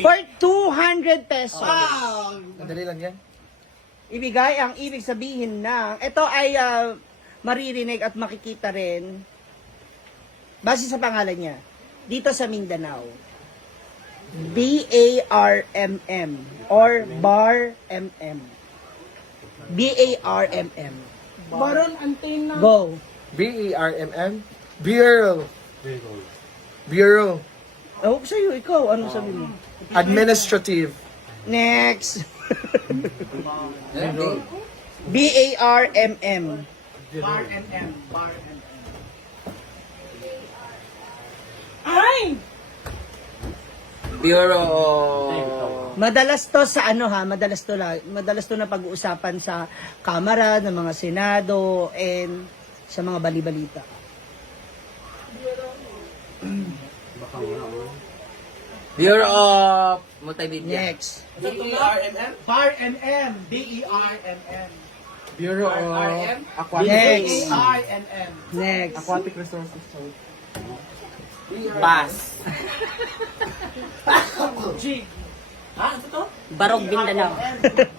For 200 pesos. Madali lang yan. Ibigay ang ibig sabihin ng, ito ay maririnig at makikita rin base sa pangalan niya dito sa Mindanao. BARMM or BARMM. BARMM. Baron Antena. Go. BERMM? Bureau. Bureau. Oh, sa'yo, ikaw, ano sabi mo? Administrative. Next. BARMM. Ay! Bureau. Madalas to sa ano ha, madalas to na pag-uusapan sa Kamara ng mga Senado and sa mga bali-balita. Bureau of Multimedia. Next. BARMM. BERMM. Bureau of Aquatic Next. RMM. Next. Aquatic Resources. Pass. G. Ano to? Barog Mindanao.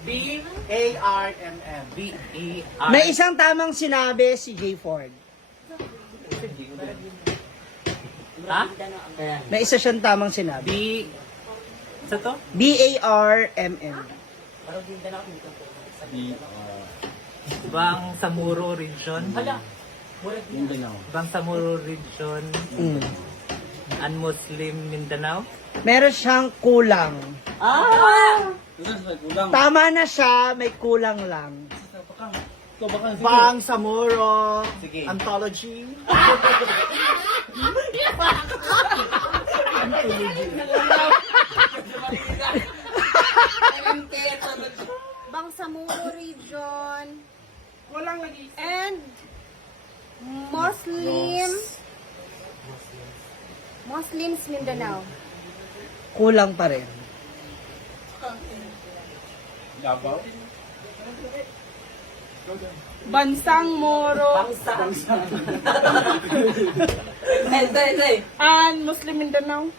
BARMM. B-E-R. May isang tamang sinabi si J. Ford. Ha? May isa siyang tamang sinabi. B... Sa to? BARMM. Bangsamoro Region. Mindanao. Bangsamoro Region. Mm. Un-Muslim Mindanao. Meron siyang kulang. Tama na siya, may kulang lang. Bangsamoro. Anthology. Bangsamoro Region Walang lagi. and Muslims Mindanao. Kulang pa rin. Bansang Moro and Muslim Mindanao.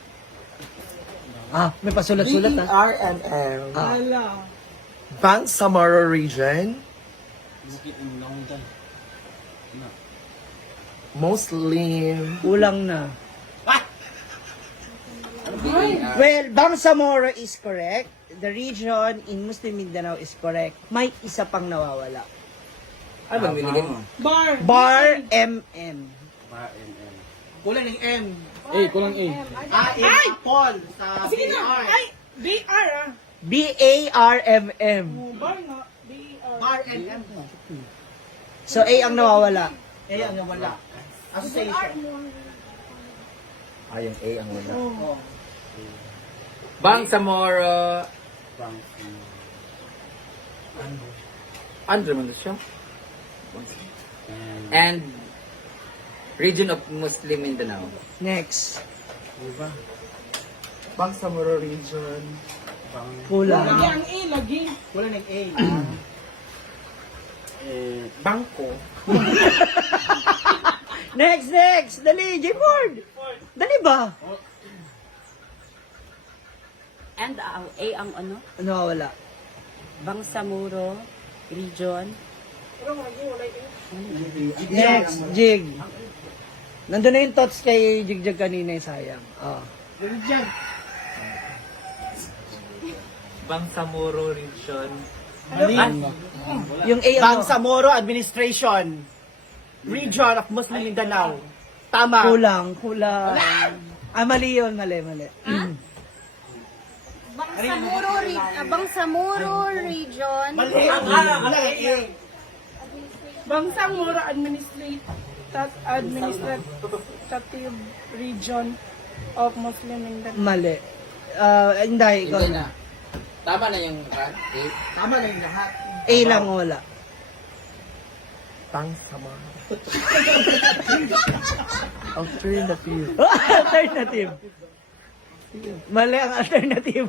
Ah, may pasulat-sulat ha. BERMM. Ala. Bangsamoro Region. Muslim. Kulang na. Well, Bangsamoro is correct. The region in Muslim Mindanao is correct. May isa pang nawawala. Ano bang binigay mo? Bar. Bar MM. Kulang ng M. Kulang A. Ay! Paul. Sa Sige na. BR. Ay! BR ah. BARMM. Bar nga. BR. RMM. So A ang nawawala. Eh, ang wala. Association. Yung A ang wala. Oh. Bangsamoro. Andre man siya. And Region of Muslim Mindanao. Next. Bangsamoro Region. Lagi Kulang. ang A. Lagi. Kulang ng A. Bangko. Next. Dali, J-Ford. Dali ba? And A ang ano? Nawawala. Bangsamoro Region. Next, Jig. Nandun na yung thoughts kay Jigjag kanina, sayang. Oh. Bangsamoro Region. Yung A ano? Bangsamoro Administration. Region of Muslim Mindanao. Tama. Kulang. Mali yun, mali. Bangsamoro Region Mali. Ang A. Bansang Moro Administrative Region of Muslim Mindanao. Mali. Hindi, ikaw Hindi na. na. Tama na yung A. Tama na yung lahat. A lang wala. Bangsamoro. Alternative. Alternative. Mali ang alternative.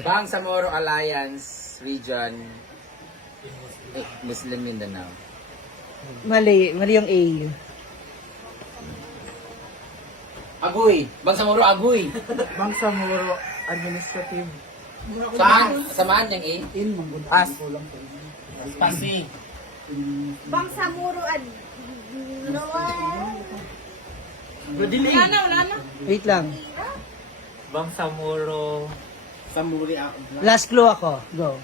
Bangsamoro Alliance Region. Muslim Mindanao. Mali yung A. Aguy. Bangsamoro Aguy. Bangsamoro Administrative. Samahan niyang A. As. Bangsamoro ad... Wala na. Wait lang. Bangsamoro. Samuri ako. Last clue ako. Go.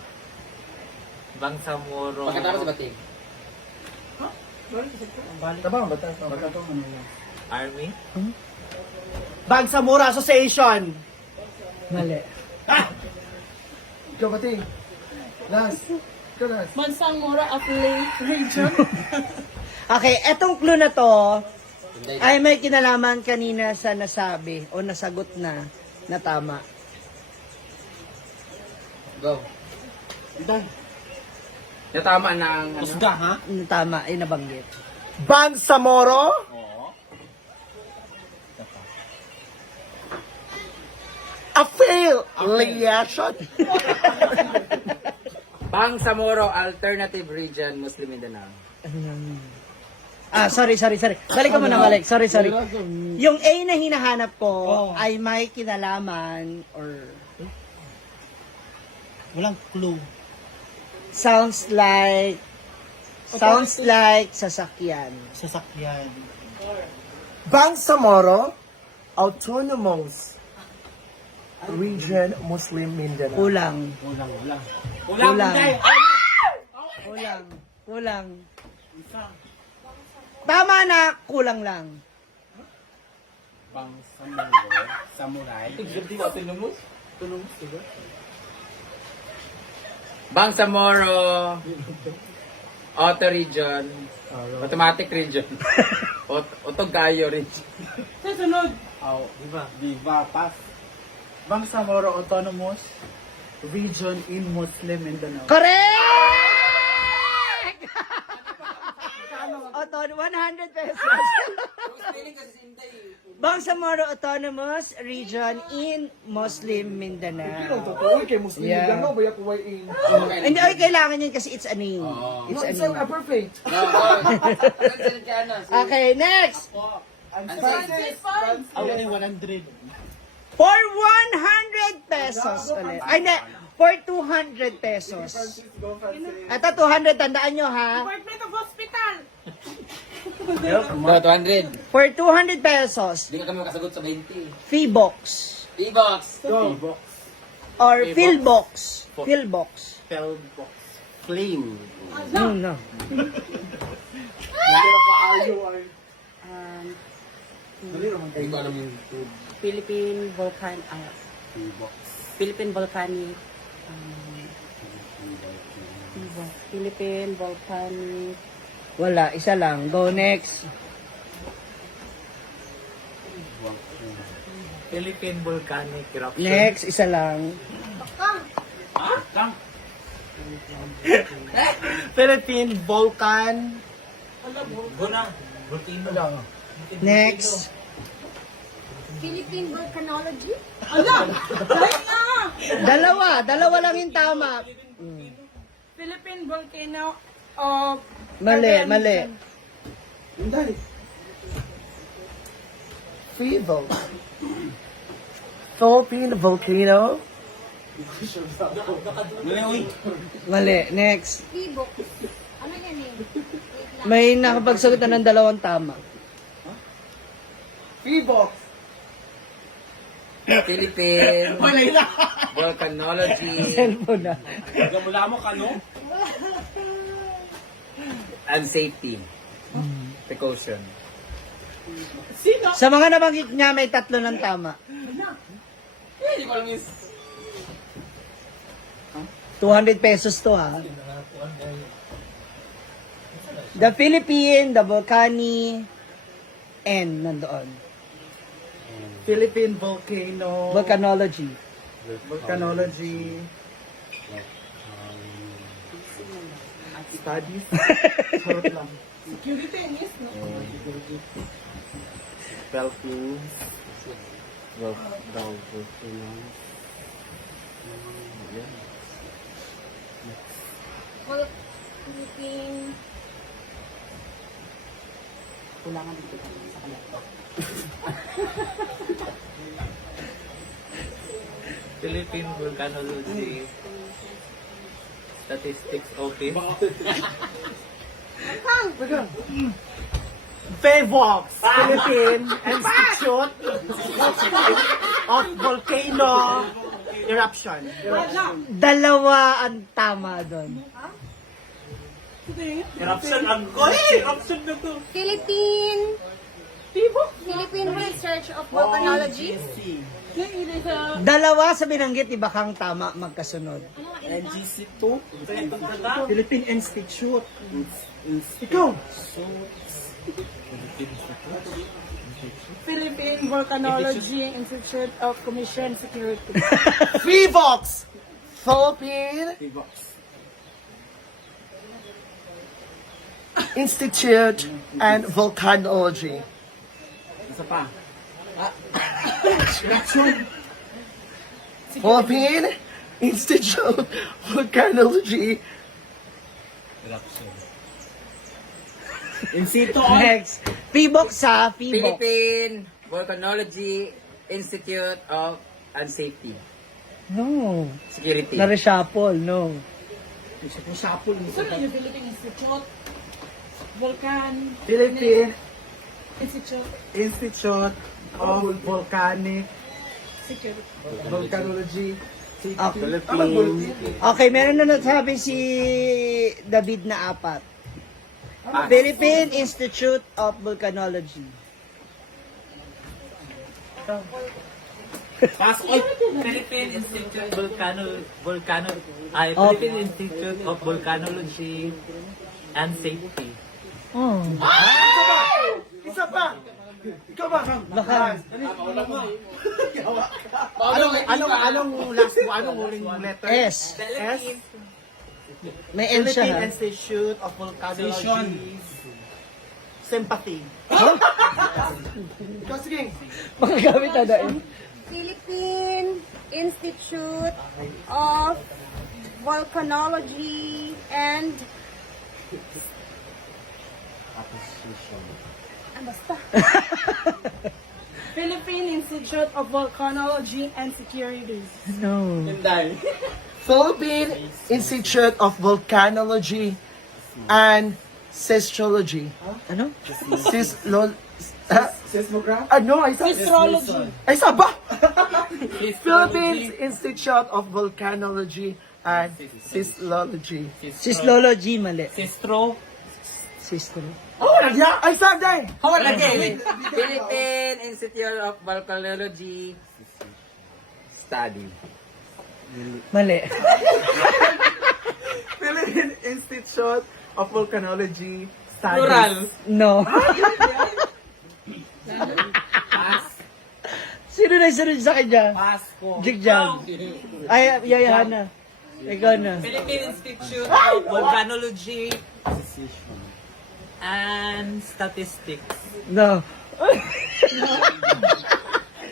Bangsamoro. Pagkatapos sa bating. Tabang ba tayo? Army. Bangsamoro Association. Mali. Ikaw pati. Last. Ikaw last. Bangsamoro Affiliate Region. Okay, etong clue na to ay may kinalaman kanina sa nasabi o nasagot na tama. Go. Natama ng Usga, ha? Na tama ay nabanggit. Bangsamoro? Affiliation. Bangsamoro Alternative Region, Muslim Mindanao. Sorry. Balik ko muna, balik. Sorry. Yung A na hinahanap ko ay may kinalaman or Walang clue. sounds like sasakyan. Sasakyan. Bangsamoro Autonomous Region Muslim Mindanao. Kulang. Tama na, kulang lang. Bangsamoro. Samurai. Bangsamoro Auto Region. Automatic Region. Otogayo Region. Susunod. Oh, Viva Pass. Bangsamoro Autonomous Region in Muslim Mindanao. Correct! Auto, 100 pesos. Bangsamoro Autonomous Region in Muslim Mindanao. Totoo kay Muslim Yeah. Mindanao. Baya ko in. Hindi, ay, kailangan yun kasi it's a name. It's a It's name. perfect. Okay, next! Ako na 100. For 100 pesos ulit. Ay, hindi. For 200 pesos. Ito, 200. Tandaan nyo, ha? Department of Hospital. Go, 200. For 200 pesos, Hindi ka kami makasagot sa 20. Fee-box. B-box. Or Philbox. Philbox. Spellbox. Flame. No. Hindi ko alam yung Philippine Volcanic Philippine Volcanic Wala, isa lang. Go next. Philippine Volcanic Eruption. Next, isa lang. Philippine Volcan. Next. Philippine Volcanology? Dalawa lang yung tama. Philippine Volcano of... Mali. Feeble. Philippine Volcano. Mali. Next. Vivo. Ano yan eh? Wait lang. May nakapagsagot na ng dalawang tama. Feeble. Philippine Volcanology Cellphone na. and Safety Precaution. Sa mga nabanggit niya, may 3 ng tama. Hindi ko alam yung 200 pesos to, ha? The Philippine, the Volcani, and nandoon. Philippine Volcano. Volcanology. Volcanology. Studies. Charot lang. Security, yes, no? Spellflumes. Philippine... kulangan dito sa kanila. Philippine Volcanology Statistics Office. FEVOX, Philippine Institute of Volcano Eruption. Dalawa ang tama doon. Philippine Research of Volcanology. Dalawa sa binanggit, iba kang tama magkasunod. NGC2. Philippine Institute. Ikaw. Philippine Volcanology Institute of Commission Security. FEVOX. Philippine Institute and Volcanology. Philippine Institute of Volcanology. Next. PBOX sa PBOX. Philippine Volcanology Institute of Safety. No. Security. Na-reshuffle, no. Saan yung Philippine Institute? Volcan Philippine Institute Institute of Volcanic Security. Volcanology. Okay. Okay, meron na nasabi si David na 4. Philippine Institute of Volcanology. Philippine Institute Philippine Institute of Volcanology and Safety. Oh. Isa pa. Ikaw ba? Baka. Anong huling letter? S. S. May N siya. Philippine ha? Institute of Volcanology. Sympathy. Ikaw, sige. Magagamit na dahil. Philippine Institute of Volcanology and basta. Philippine Institute of Volcanology and Security. No. Philippine Institute of Volcanology and Seismology. Ano? Seismograph? No, I said Astrology. Ay, saba! Philippines Institute of Volcanology and Seismology. Syslology, mali. Sistro. System. Oh, yeah, I said that! Philippine Institute of Volcanology Study. Mali. Philippine Institute of Volcanology Studies. Plural. No. Sino na sunod sa kanya? Pasko. Jigjag. Ay, yayahan na. Ikaw na. Philippine Institute of Volcanology and Statistics. No.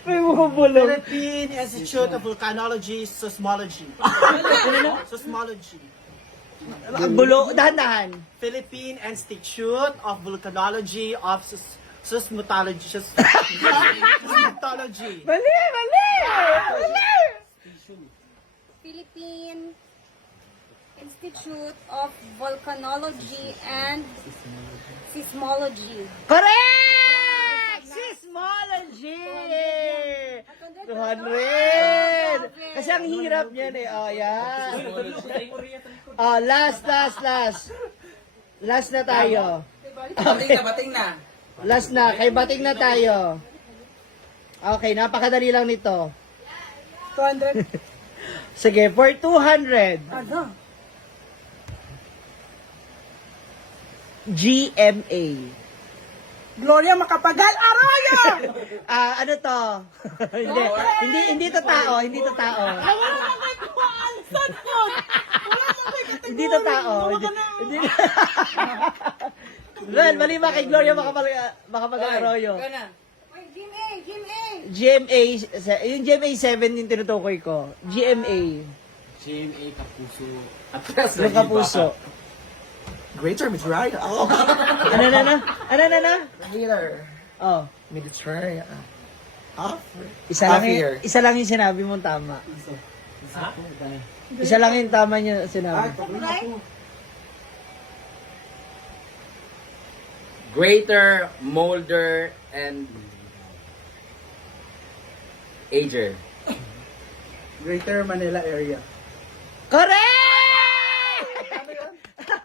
May bumubulong. Philippine Institute of Volcanology, Seismology. Seismology. Bulo, dahan-dahan. Philippine Institute of Volcanology of Seismology. Seismology. Mali, mali! Mali! Philippine Institute of Volcanology and Seismology. Correct! Seismology! 200! Kasi ang hirap niyan eh. Oh, yan. Oh, last. Last na tayo. Bating na. Last na. Kay bating na tayo. Okay, napakadali lang nito. 200. Sige, for 200. Ano? GMA. Gloria Macapagal Arroyo! Ano to? hindi to tao, hindi to tao. Hindi to tao. Hindi. Well, mali ba kay Gloria Macapagal Arroyo? Wait, Jim A! Jim A! GMA, yung GMA 7 yung tinutukoy ko. GMA. GMA Kapuso. Yung kapuso. Great term, it's right. Oh. Ano na? Later. Oh. Mediterranean. Isa lang yung sinabi mong tama. Isa lang yung tama niya sinabi. Greater Molder and Ager. Greater Manila area. Correct!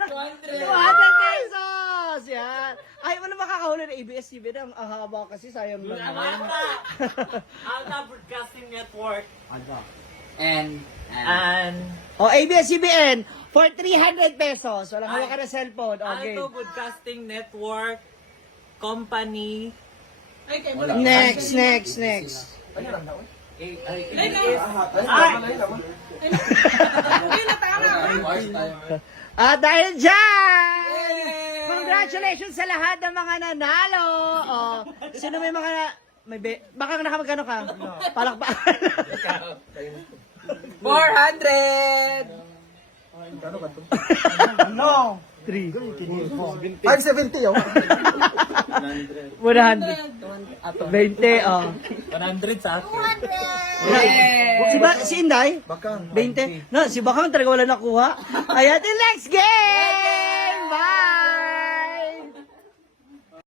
200 pesos! Yan. Ay, wala makakahuli ng ABS-CBN. Ang haba kasi sayang lang. Alta Broadcasting Network And O, ABS-CBN for 300 pesos. Walang hawak ka na cellphone. Okay. Alto Broadcasting Network Company. Next. Dahil dyan! Congratulations sa lahat ng mga nanalo! Oh, sino may mga... baka nakamagano ka? Palakpakan. 400! No! 3. 570 oh. 100. 20, oh. 100 sa akin. Si Inday? Bakang. 20. No, si Bakang talaga wala nakuha. Ayan, till next game! Bye!